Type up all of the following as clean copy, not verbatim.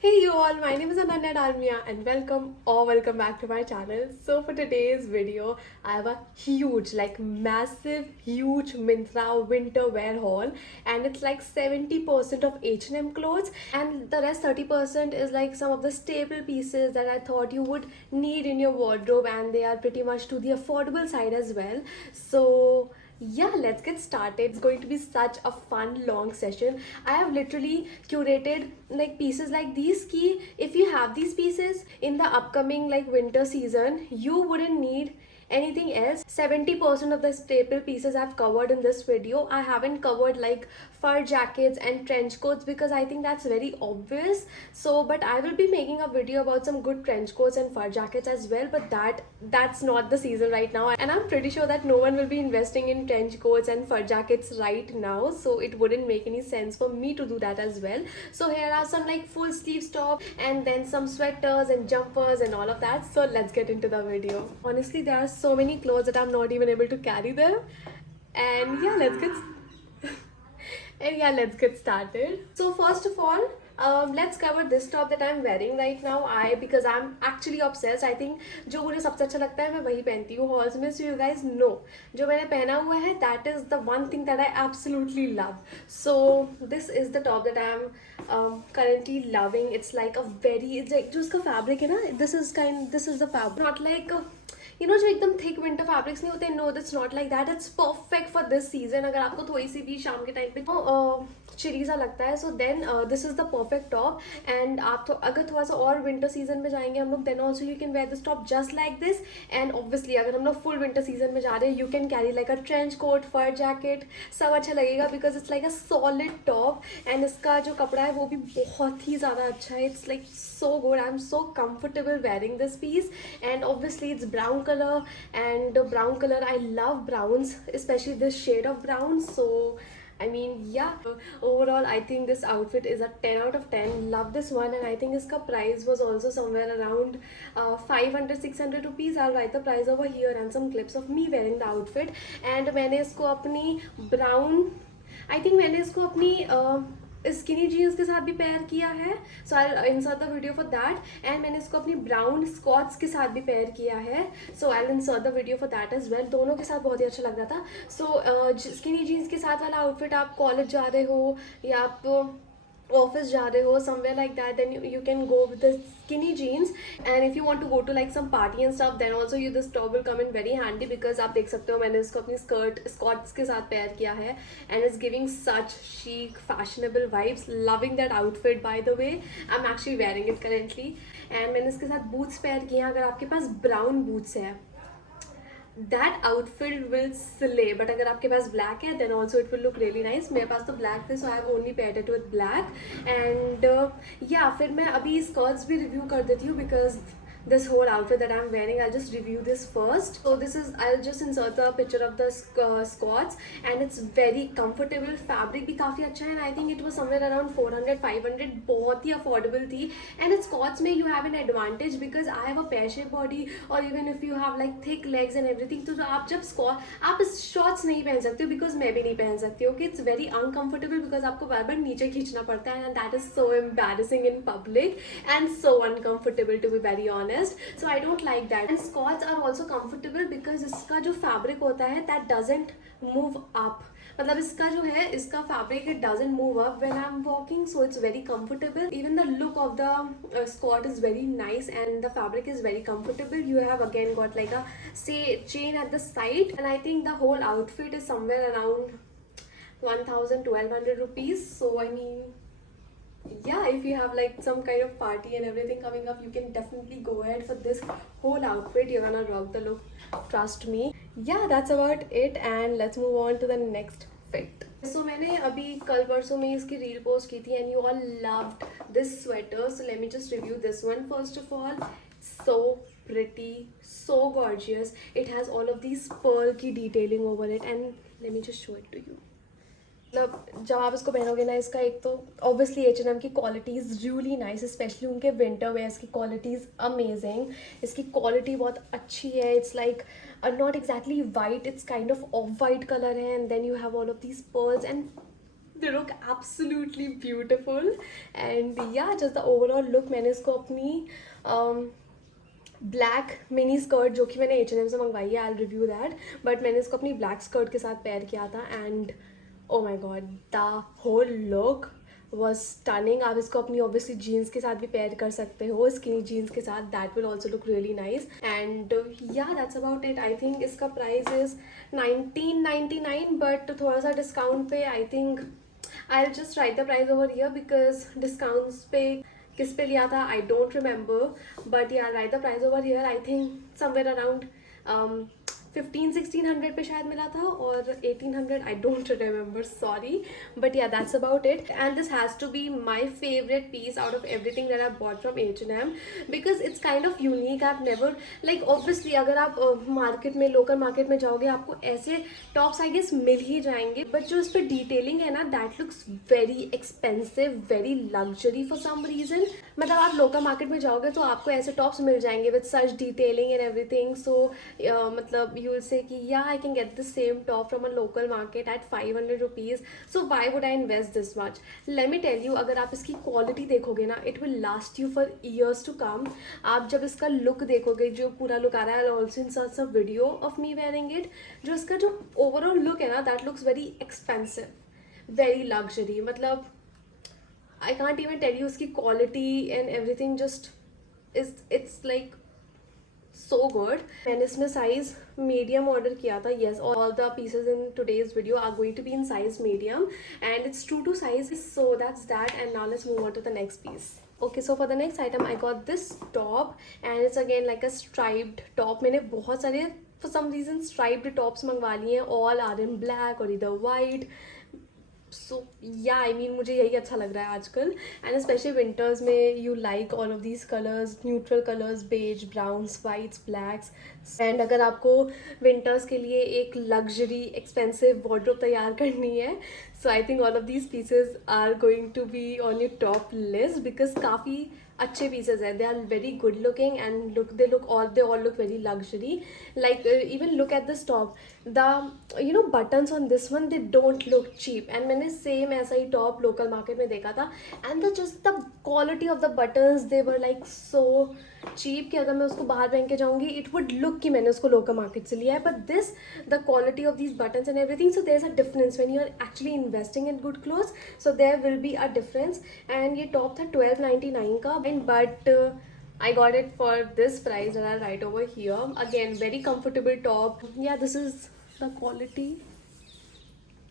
Hey you all, my name is Ananya Dalmia and welcome back to my channel. So for today's video, I have a huge, huge Myntra winter wear haul, and it's like 70% of H&M clothes and the rest 30% is like some of the staple pieces that I thought you would need in your wardrobe, and they are pretty much to the affordable side as well. So yeah, let's get started. It's going to be such a fun long session. I have literally curated like pieces like these key. If you have these pieces in the upcoming like winter season, you wouldn't need anything else. 70% of the staple pieces I've covered in this video. I haven't covered like fur jackets and trench coats because I think that's very obvious. So but I will be making a video about some good trench coats and fur jackets as well, but that's not the season right now, and I'm pretty sure that no one will be investing in trench coats and fur jackets right now, so it wouldn't make any sense for me to do that as well. So here are some like full sleeves top and then some sweaters and jumpers and all of that. So let's get into the video. Honestly, there are so many clothes that I'm not even able to carry them. And yeah, let's get started. So first of all, let's cover this top that I'm wearing right now. Because I'm actually obsessed. I think जो मुझे सबसे अच्छा लगता है मैं वही पहनती हूँ हॉल्स में. So you guys know जो मैंने पहना हुआ है, that is the one thing that I absolutely love. So this is the top that I'm currently loving. It's like a very, it's like जो इसका fabric है ना, this is the fabric, not like जो एकदम thick winter fabrics नहीं होते. No, that's not like that. It's perfect for this season. अगर आपको थोड़ी सी भी शाम के टाइम पे चिली सा लगता है, so then this is the perfect top. And आप तो अगर थोड़ा सा और विंटर सीजन में जाएंगे हम लोग, then also you can wear this top just like this. And obviously अगर हम लोग फुल विंटर सीजन में जा रहे हैं, you can carry like a trench coat, fur jacket, सब अच्छा लगेगा because it's like a solid top. And इसका जो कपड़ा है वो भी बहुत ही ज़्यादा अच्छा है. It's like so good. I'm so comfortable wearing this piece. And obviously it's brown color, and brown color, I love browns, especially this shade of brown. So I mean, yeah, overall I think this outfit is a 10 out of 10. Love this one. And I think its price was also somewhere around 500-600 rupees. I'll write the price over here and some clips of me wearing the outfit. And मैंने इसको अपनी brown, I think मैंने इसको अपनी skinny jeans के साथ भी pair किया है. So I insert the video for that. And मैंने इसको अपनी ब्राउन स्कॉट्स के साथ भी पेयर किया है. So I insert the video for that as well. दोनों के साथ बहुत ही अच्छा लग रहा था. सो स्किनी जीन्स के साथ वाला आउटफिट, आप कॉलेज जा रहे हो या आप ऑफिस जा रहे हो, somewhere like that, then you can go with the skinny jeans. And if you want to go to like some party and stuff, then also you this top will come in very handy because आप देख सकते हो मैंने इसको अपनी skirts के साथ pair किया है. and it's giving such chic fashionable vibes. Loving that outfit, by the way. I'm actually wearing it currently. and मैंने इसके साथ boots पेयर किए हैं. अगर आपके पास brown boots है, that outfit will slay. But अगर आपके पास black है, then also it will look really nice. मेरे पास तो black थे, so I have only paired it with black. and yeah, फिर मैं अभी skirts भी review कर देती हूँ because this whole outfit that I'm wearing, I'll just review this first. So this is, I'll just insert the picture of the skirts, and it's very comfortable. Fabric भी काफ़ी अच्छा है, and I think it was somewhere around 400-500. बहुत ही affordable थी. and its skirts में you have an advantage because I have a pear shape body, or even if you have like thick legs and everything, तो आप जब आप shorts नहीं पहन सकते हो because मैं भी नहीं पहन सकती हूँ. okay, it's very uncomfortable because आपको बार बार नीचे खींचना पड़ता है, and that is so embarrassing in public and so uncomfortable, to be very honest. So I don't like that. And skirts are also comfortable because इसका जो fabric होता है, that doesn't move up. मतलब इसका जो है, इसका fabric, it doesn't move up when I'm walking, so it's very comfortable. Even the look of the skirt is very nice, and the fabric is very comfortable. You have again got like a chain at the side, and I think the whole outfit is somewhere around 1,000-1,200 rupees. So I mean, yeah, if you have like some kind of party and everything coming up, you can definitely go ahead for this whole outfit. You're gonna rock the look, trust me. Yeah, that's about it, and let's move on to the next fit. So मैंने अभी कल परसों में इसकी reel post की थी, and you all loved this sweater. So let me just review this one. First of all, so pretty, so gorgeous. It has all of these pearl की detailing over it, and let me just show it to you. मतलब जब आप इसको पहनोगे ना, इसका एक तो obviously H&M की quality is really nice, specially उनके विंटर वेयर्स की क्वालिटी इज़ अमेजिंग. इसकी क्वालिटी बहुत अच्छी है. It's like not exactly white, it's kind of white colour है, and then you have all of these pearls. And they look absolutely beautiful. And yeah, just the overall look, मैंने इसको अपनी black mini skirt जो कि मैंने H&M से मंगवाई है, आई रिव्यू दैट, बट मैंने इसको अपनी ब्लैक स्कर्ट के साथ पेयर किया था and oh my God, the whole look was stunning. आप इसको अपनी ऑब्वियसली जीन्स के साथ भी पेयर कर सकते हो, स्किनी जीन्स के साथ, that will also look really nice. And yeah that's about it. I think इसका प्राइस इज 1999, बट थोड़ा सा डिस्काउंट पे I think I will just write the price over here because discounts पे किस पे लिया था I don't remember, but yeah write the price over here. I think somewhere around 1500-1600 पे शायद मिला था, और 1800, I don't remember, sorry, but या that's about it. And this has to be my favourite piece out of everything that I bought from H&M because it's kind of unique. I have never like, obviously अगर आप market में, local market में जाओगे, आपको ऐसे tops I guess मिल ही जाएंगे, but जो इस पर डिटेलिंग है ना, that looks very expensive, very luxury for some reason. मतलब आप लोकल मार्केट में जाओगे तो आपको ऐसे टॉप्स मिल जाएंगे with such detailing and everything. So मतलब you will say कि yeah, I can get the same top from a local market at 500 rupees, so why would I invest this much? Let me tell you, अगर आप इसकी quality देखोगे ना, it will last you for years to come. आप जब इसका look देखोगे, जो पूरा लुक आ रहा है, I'll also insert a video of me wearing it. जो इसका जो overall look है ना, that looks very expensive, very luxury. मतलब I can't even tell you उसकी quality and everything just is, it's like so good. मैंने इसमें size medium order किया था. Yes, all the pieces in today's video are going to be in size medium and it's true to size. So that's that. And now let's move on to the next piece. Okay, so for the next item I got this top and it's again like a striped top. मैंने बहुत सारे for some reason striped tops मंगवा लिए हैं. All are in black or either white. सो या I mean मुझे यही अच्छा लग रहा है आजकल, एंड स्पेशली विंटर्स में you like all of these colours, neutral colours, beige, browns, whites, blacks. And अगर आपको विंटर्स के लिए एक लग्जरी एक्सपेंसिव वार्डरोब तैयार करनी है, so I think all of these pieces are going to be on your top list because काफ़ी अच्छे पीसेज है. They are very good looking and they all look very luxury. Like even look at this top, the buttons on this one, they don't look cheap. And मैंने same ऐसा ही top local market में देखा था and the quality of the buttons, they were like so cheap कि अगर मैं उसको बाहर पहन के जाऊंगी इट वुड लुक कि मैंने उसको लोकल मार्केट से लिया है. But this, the quality of these buttons and everything, so there is a difference when you are actually investing in good clothes. So there will be a difference. And ये top था 1299 का, but I got it for this price that I'll write over here. Again, very comfortable top. Yeah, this is the quality.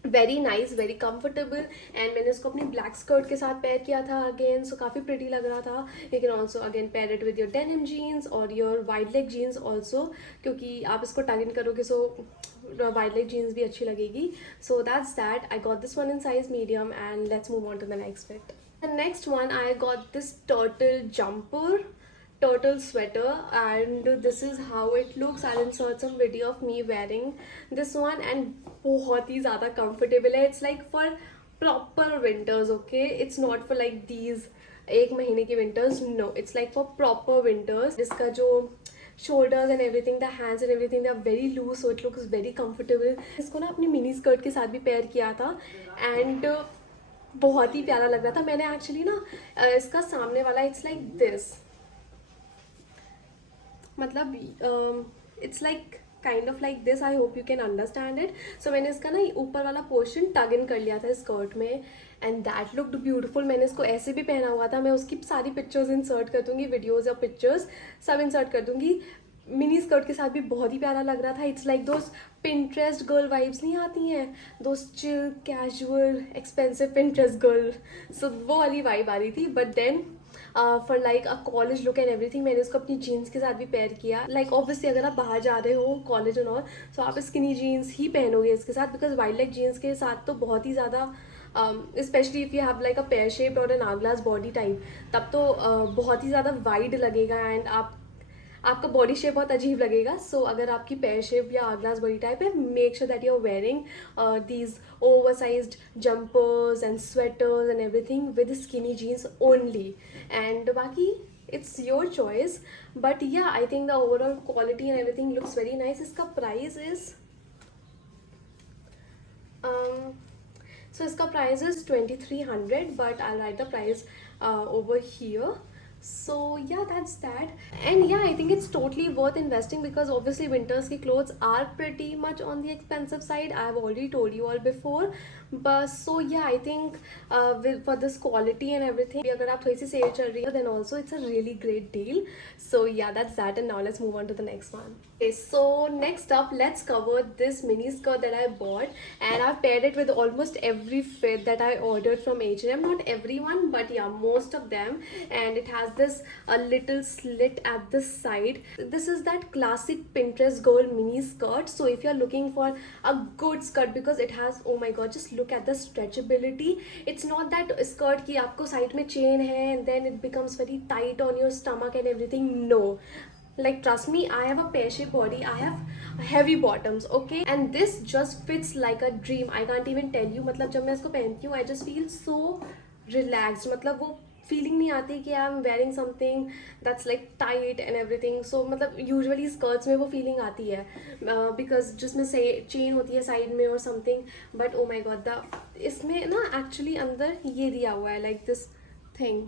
Very nice, very comfortable. And मैंने इसको अपनी black skirt के साथ pair किया था अगेन, सो काफ़ी प्रिटी लग रहा था. You can also again pair it with your denim jeans और your wide leg jeans also, क्योंकि आप इसको टग इन करोगे सो वाइड लेग जीन्स भी अच्छी लगेगी. So that's that. I got this one in size medium and let's move on to the next fit. The next one I got this turtle sweater and this is how it looks. I'll insert some video of me wearing this one and बहुत ही ज़्यादा comfortable है. It's like for proper winters, okay? It's not for like these एक महीने की winters, no. It's like for proper winters. इसका जो shoulders and everything, the hands and everything, they are very loose, so it looks very comfortable. इसको ना अपनी mini skirt के साथ भी pair किया था and बहुत ही प्यारा लग रहा था. मैंने actually ना इसका सामने वाला it's like this, मतलब it's like kind of like this. I hope you can understand it. So मैंने इसका ना ऊपर वाला पोर्शन टग इन कर लिया था स्कर्ट में एंड दैट लुक्ड ब्यूटीफुल. मैंने इसको ऐसे भी पहना हुआ था. मैं उसकी सारी पिक्चर्स इंसर्ट कर दूंगी, वीडियोज़ और पिक्चर्स सब इंसर्ट कर दूंगी. मिनी स्कर्ट के साथ भी बहुत ही प्यारा लग रहा था. It's like those Pinterest girl vibes नहीं आती हैं, those chill casual expensive Pinterest girl, so वो वाली वाइब आ रही थी. But then for like a college look and everything मैंने उसको अपनी जीन्स के साथ भी पेयर किया. लाइक ऑब्वियसली अगर आप बाहर जा रहे हो कॉलेज एंड ऑल, सो आप स्किनी जीन्स ही पहनोगे इसके साथ, बिकॉज वाइड लेग जीन्स के साथ तो बहुत ही ज़्यादा specially if you have like a pear shaped और एन आवर बॉडी टाइप, तब तो बहुत ही ज़्यादा वाइड लगेगा एंड आपका बॉडी शेप बहुत अजीब लगेगा. सो अगर आपकी पेयर शेप या आवर बॉडी टाइप है, make sure that you are wearing these oversized jumpers and sweaters and everything with skinny jeans only. And बाकी it's your choice, but yeah, I think the overall quality and everything looks very nice. इसका price is So इसका price is 2300, but I'll write the price over here. So yeah, that's that. And yeah, I think it's totally worth investing because obviously winters ki clothes are pretty much on the expensive side. I've already told you all before. But so yeah, I think for this quality and everything, अगर आप थोड़ी सी sale चल रही है, then also it's a really great deal. So yeah, that's that. And now let's move on to the next one. Okay, so next up, let's cover this mini skirt that I bought, and I've paired it with almost every fit that I ordered from H&M. Not everyone, but yeah, most of them. And it has this a little slit at the side. This is that classic Pinterest girl mini skirt. So if you're looking for a good skirt, because it has, oh my god, just look at the stretchability. It's not that skirt ki aapko side mein chain hai and then it becomes very tight on your stomach and everything. No, like trust me, I have a pear shaped body, I have heavy bottoms, okay, and this just fits like a dream. I can't even tell you, मतलब जब मैं इसको पहनती हूँ I just feel so relaxed. मतलब वो feeling नहीं आती कि I am wearing something that's like tight and everything. So मतलब यूजुअली स्कर्ट्स में वो फीलिंग आती है बिकॉज जिसमें से चेन होती है साइड में और something. But oh my God, the इसमें ना एक्चुअली अंदर ये दिया हुआ है like this thing.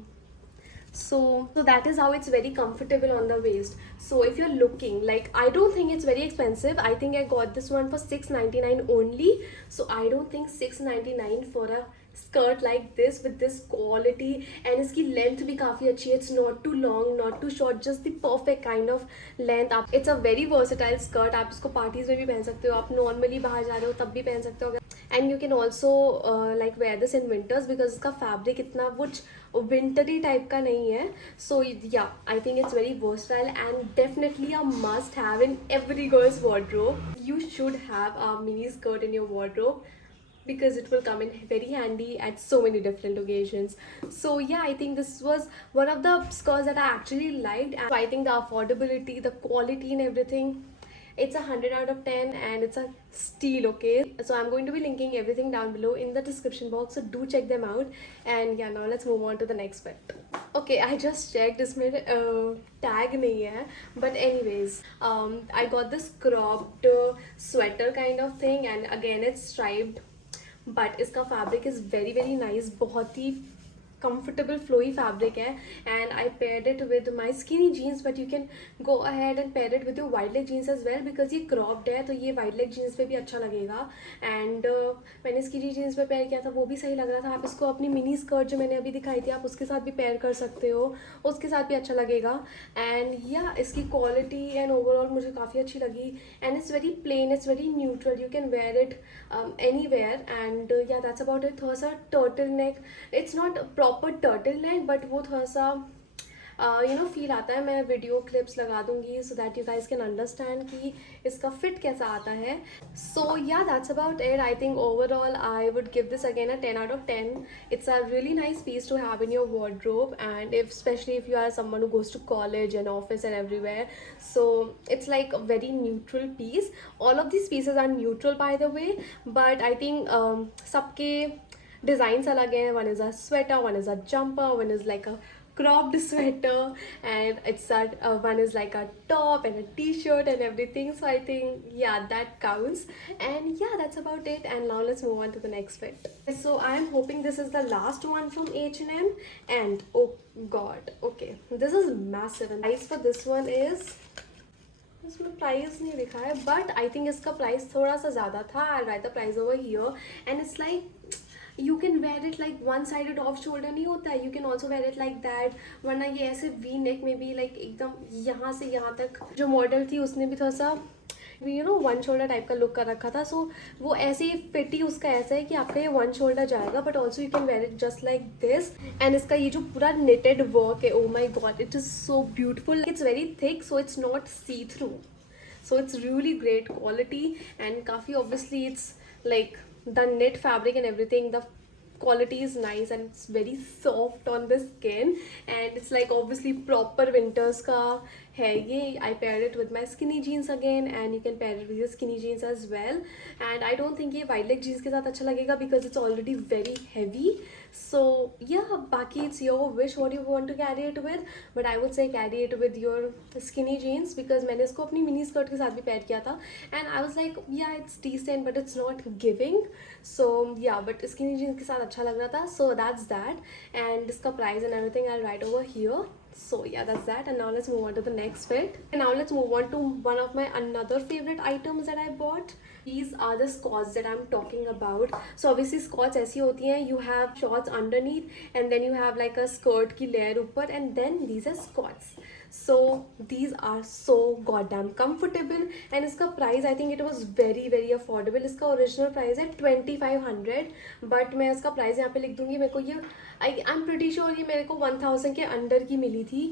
So that is how it's very comfortable on the waist. So if you're looking, like, I don't think it's very expensive. I think I got this one for $6.99 only. So I don't think $6.99 for a skirt like this with this quality, and इसकी length भी काफ़ी अच्छी है. It's not too long, not too short, just the perfect kind of length. आप it's a very versatile skirt. आप इसको parties में भी पहन सकते हो, आप normally बाहर जा रहे हो तब भी पहन सकते हो. And you can also like wear this in winters because इसका fabric इतना कुछ wintry type का नहीं है. So yeah, I think it's very versatile and definitely a must have in every girl's wardrobe. You should have a mini skirt in your wardrobe because it will come in very handy at so many different occasions. So yeah, I think this was one of the skirts that I actually liked, and I think the affordability, the quality and everything, it's 100 out of 10 and it's a steal. Okay, so I'm going to be linking everything down below in the description box, so do check them out. And yeah, now let's move on to the next bit. Okay, I just checked, इसमें tag नहीं है, but anyways, I got this cropped sweater kind of thing, and again it's striped, but इसका fabric is very very nice. बहुत ही comfortable flowy fabric है, and I paired it with my skinny jeans, but you can go ahead and pair it with your wide leg jeans as well because ये cropped है तो ये wide leg jeans पे भी अच्छा लगेगा. And मैंने skinny jeans पे pair किया था, वो भी सही लग रहा था. आप इसको अपनी mini skirt जो मैंने अभी दिखाई थी आप उसके साथ भी pair कर सकते हो, उसके साथ भी अच्छा लगेगा. And yeah, इसकी quality and overall मुझे काफ़ी अच्छी लगी, and it's very plain, it's very neutral, you can wear it anywhere. And yeah, that's about it. थोड़ा सा turtleneck, it's not proper turtle neck, but वो थोड़ा सा फील आता है. मैं वीडियो क्लिप्स लगा दूंगी so that you guys can understand कि इसका फिट कैसा आता है. So yeah that's about it. I think overall I would give this again a 10 out of 10. It's a really nice piece to have in your wardrobe, and if especially if you are someone who goes to college and office and everywhere, so it's like a very neutral piece. All of these pieces are neutral by the way, but I think सबके designs अलग हैं. One is a sweater, one is a jumper, one is like a cropped sweater, and it's one is like a top and a t-shirt and everything. So I think yeah, that counts. And yeah, that's about it. And now let's move on to the next fit. So I'm hoping this is the last one from H&M, and oh god, okay, this is massive. And price for this one is, इसमें price नहीं लिखा है, but I think इसका price थोड़ा सा ज़्यादा था. I write the price over here, and it's like you can wear it like one sided off shoulder नहीं होता है, you can also wear it like that. वरना ये ऐसे वी नेक में भी लाइक एकदम यहाँ से यहाँ तक. जो मॉडल थी उसने भी थोड़ा सा वन शोल्डर टाइप का लुक कर रखा था. सो वो ऐसे ही फिट ही उसका ऐसा है कि आपका ये वन शोल्डर जाएगा, but also you can wear it just like this. And इसका ये जो पूरा निटेड वर्क है, oh my god, it is so beautiful. It's very thick, so it's not see through, so it's really great quality. And काफ़ी obviously it's like the knit fabric and everything, the quality is nice and it's very soft on the skin, and it's like obviously proper winters का है ये. I paired it with my skinny jeans again, and you can pair it with your skinny jeans as well. And I don't think ये wide leg jeans के साथ अच्छा लगेगा because it's already very heavy. So yeah, बाकी it's your wish what you want to carry it with, but I would say carry it with your skinny jeans because मैंने इसको अपनी mini skirt के साथ भी pair किया था, and I was like yeah it's decent but it's not giving. So yeah, but skinny jeans के साथ अच्छा लग रहा था. So that's that, and इसका price and everything I'll write over here. So yeah, that's that, and now let's move on to the next fit. And now let's move on to one of my another favorite items that I bought. These are the skirts that I'm talking about. So obviously skirts ऐसी होती हैं, you have shorts underneath and then you have like a skirt की layer ऊपर, and then these are skirts. So these are so goddamn comfortable, and इसका price I think it was very very affordable. इसका original price है 2500, but मैं इसका price यहाँ पे लिख दूँगी. मेरे को ये I'm pretty sure ये मेरे को 1000 के अंडर की मिली थी.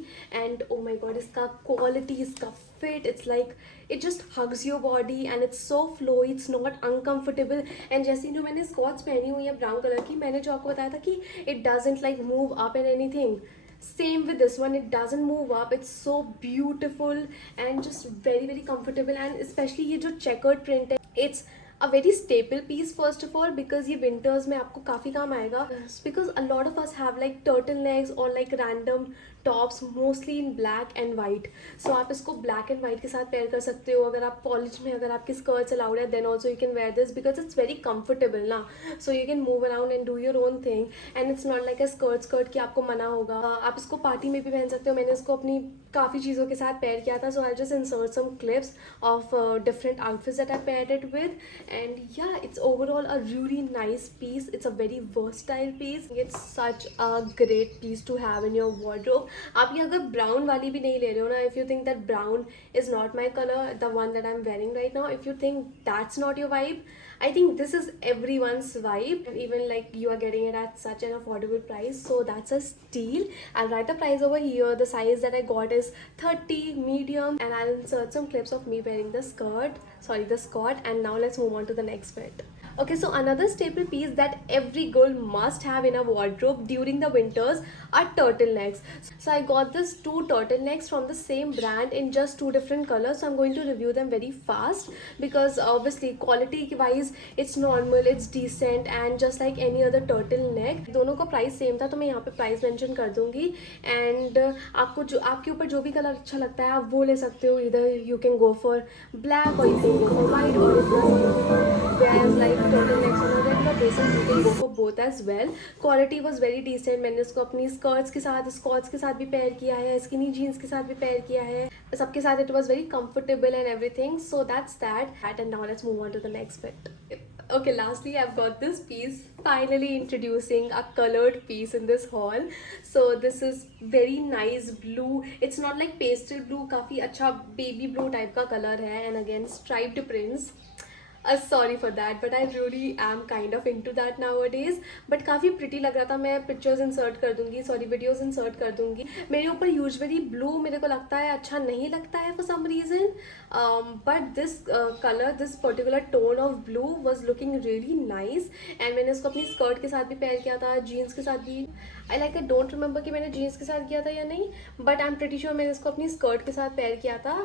And oh my god, इसका quality, इसका fit, it's like it just hugs your body and it's so flowy, it's not uncomfortable. And जैसे जो मैंने स्कॉट्स पहनी हुई है ब्राउन कलर की, मैंने जो आपको बताया था कि it doesn't like move up and anything, same with this one, it doesn't move up. It's so beautiful and just very very comfortable. And especially ये जो checkered print है, it's a very staple piece first of all because ये winters में आपको काफ़ी काम आएगा, because a lot of us have like turtlenecks or like random tops mostly in black and white. So आप इसको ब्लैक एंड वाइट के साथ पेयर कर सकते हो. अगर आप कॉलेज में अगर आपकी स्कर्ट्स अलाउड है then also you can wear this because it's very comfortable ना. So you can move around and do your own thing, and it's not like a skirt कि आपको मना होगा. आप इसको पार्टी में भी पहन सकते हो. मैंने इसको अपनी काफ़ी चीज़ों के साथ पेयर किया था. So I just insert some clips of different outfits that I paired it with, and yeah it's overall a really nice piece. It's a very versatile piece. It's such a great piece to have in your wardrobe. आप ये अगर brown वाली भी नहीं ले रहे हो ना, if you think that brown is not my colour, the one that I am wearing right now, if you think that's not your vibe, I think this is everyone's vibe, and even like you are getting it at such an affordable price, so that's a steal. I'll write the price over here. The size that I got is 30 medium, and I'll insert some clips of me wearing the skirt, and now let's move on to the next bit. Okay, so another staple piece that every girl must have in a wardrobe during the winters are turtlenecks. So I got this 2 turtlenecks from the same brand in just 2 different colors. So I'm going to review them very fast because obviously quality wise it's normal, it's decent, and just like any other turtleneck. दोनों का price same था, तो मैं यहाँ पे price mention कर दूंगी. And आपको जो आपके ऊपर जो भी कलर अच्छा लगता है आप वो ले सकते हो. इधर you can go for black और you can go for white, और if you wear like turtlenecks on a regular basis you can go for both as well. Quality was very decent. मैंने इसको अपनी स्कर्ट्स के साथ, Scots के साथ भी पेयर किया है, स्किनी जीन्स के साथ भी पेयर किया है, सबके साथ it was very comfortable and everything. So that's that. And now let's move on to the next bit. Okay, lastly I've got this piece, finally introducing a colored piece in this haul. So this is very nice blue. It's not like pastel blue, काफ़ी अच्छा baby blue type का color है, and again striped prints. Sorry for that, but I really am kind of into that nowadays. But काफ़ी pretty लग रहा था. मैं pictures insert कर दूँगी, videos insert कर दूँगी. मेरे ऊपर usually blue मेरे को लगता है अच्छा नहीं लगता है for some reason, but this color, this particular tone of blue was looking really nice. And मैंने इसको अपनी skirt के साथ भी pair किया था, jeans के साथ भी. I don't remember कि मैंने jeans के साथ किया था या नहीं, but I'm pretty sure मैंने इसको अपनी skirt के साथ pair किया था,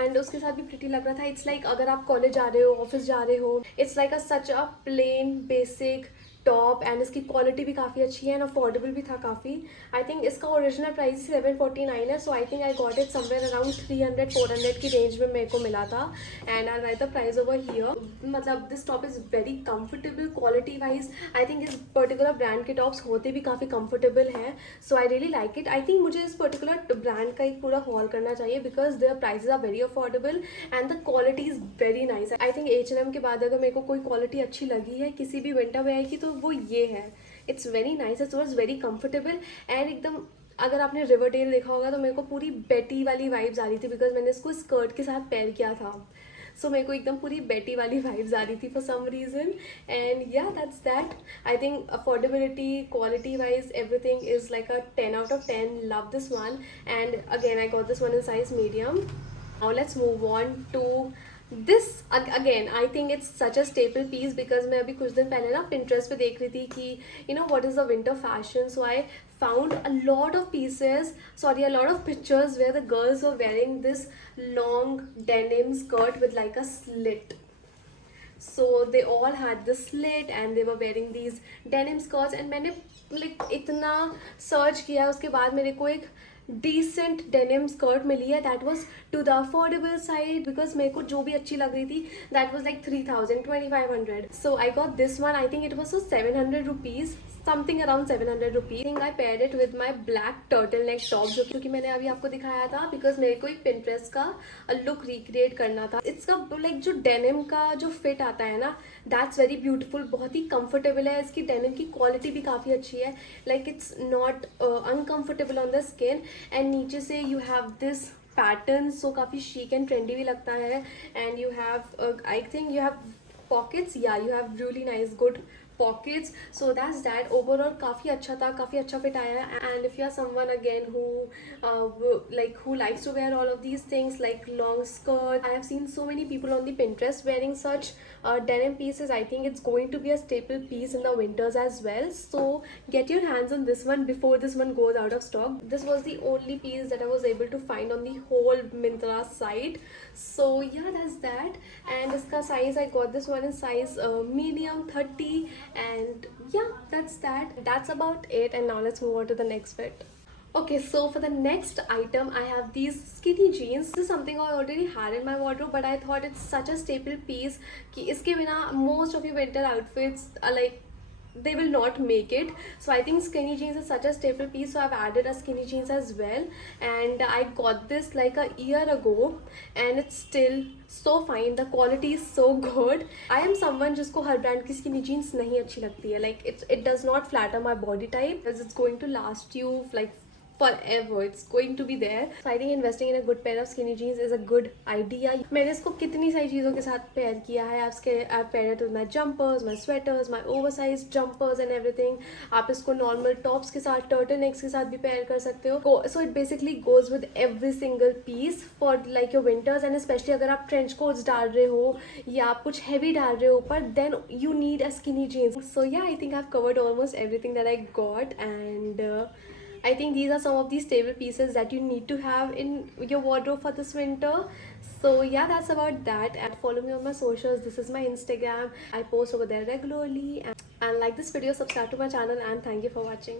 and उसके साथ भी pretty लग रहा था. It's like अगर आप college जा रहे हो, office जा रहे हो, it's like such a plain basic top, and इसकी क्वालिटी भी काफ़ी अच्छी है एंड अफोर्डेबल भी था काफ़ी. आई थिंक इसका ओरिजिनल प्राइस 749 है. So I think I got it somewhere around 300-400 की रेंज में मेरे को मिला था. And I write the price over here. मतलब this top is very comfortable. Quality wise I think इस पर्टिकुलर ब्रांड के टॉप्स होते भी काफ़ी कंफर्टेबल हैं. So I really like it. I think मुझे इस पर्टिकुलर ब्रांड का एक पूरा हॉल करना चाहिए because their prices are very affordable and the quality is very nice. I think H&M के बाद अगर मेरे को कोई क्वालिटी अच्छी लगी है किसी भी विंटर वेयर की तो वो ये है. It's very nice, it's was very comfortable, and एकदम अगर आपने रिवरडेल देखा होगा तो मेरे को पूरी बेटी वाली वाइब्स आ रही थी बिकॉज मैंने इसको स्कर्ट के साथ पेयर किया था. सो मेरे को एकदम पूरी बेटी वाली वाइब्स आ रही थी for some reason. And yeah that's that. I think affordability, quality wise everything is like a 10 out of 10. Love this one, and again I got this one in size medium. Now let's move on to this. Again I think it's such a staple piece because मैं अभी कुछ दिन पहले ना Pinterest पे देख रही थी कि you know what is the winter fashion. So I found a lot of pieces, sorry, a lot of pictures where the girls were wearing this long denim skirt with like a slit. So they all had this slit and they were wearing these denim skirts, and मैंने like इतना search किया, उसके बाद मेरे को एक decent denim skirt मिली है that was to the affordable side, because मेरे को जो भी अच्छी लग रही थी that was like 3000 2500. So I got this one. I think it was so 700 rupees, something around 700 rupees. I think I paired it with my black turtleneck top, जो क्योंकि मैंने अभी आपको दिखाया था, because मेरे को एक Pinterest का लुक रिक्रिएट करना था. इसका लाइक जो डेनिम का जो फिट आता है ना, दैट्स वेरी ब्यूटीफुल, बहुत ही कंफर्टेबल है. इसकी डेनिम की क्वालिटी भी काफ़ी अच्छी है, like it's not uncomfortable on the skin. And नीचे से you have this pattern, so काफ़ी शीक एंड ट्रेंडी भी लगता है. And you have I think you have pockets, yeah you have really nice good pockets. So that's that. Overall काफ़ी अच्छा था, काफ़ी अच्छा fit आया है. And if you are someone again who who likes to wear all of these things like long skirt, I have seen so many people on the Pinterest wearing such denim pieces. I think it's going to be a staple piece in the winters as well. So get your hands on this one before this one goes out of stock. This was the only piece that I was able to find on the whole Myntra site. So yeah, that's that. And iska size, I got this one in size medium 30. And yeah, that's that. That's about it. And now let's move on to the next bit. Okay, so for the next item, I have these skinny jeans. This is something I already had in my wardrobe, but I thought it's such a staple piece कि इसके बिना most of your winter outfits are like they will not make it. So I think skinny jeans is such a staple piece, so I've added a skinny jeans as well. And I got this like a year ago and it's still so fine. The quality is so good. I am someone जिसको हर brand की skinny jeans नहीं अच्छी लगती है. Like it does not flatter my body type, because it's going to last you like forever. It's going to be there. So I think investing in a good pair of skinny jeans is a good idea. मैंने इसको कितनी सारी चीज़ों के साथ pair किया है. I've paired it with my jumpers, my sweaters, my oversized jumpers and everything. आप इसको normal tops के साथ, turtlenecks के साथ भी पेयर कर सकते हो. So it basically goes with every single piece for like your winters, and especially अगर आप trench coats डाल रहे हो या आप कुछ heavy डाल रहे हो ऊपर, then you need a skinny jeans. So yeah, I think I've covered almost everything that I got. And I think these are some of the staple pieces that you need to have in your wardrobe for this winter. So yeah, that's about that. And follow me on my socials. This is my Instagram. I post over there regularly. And like this video, subscribe to my channel, and thank you for watching.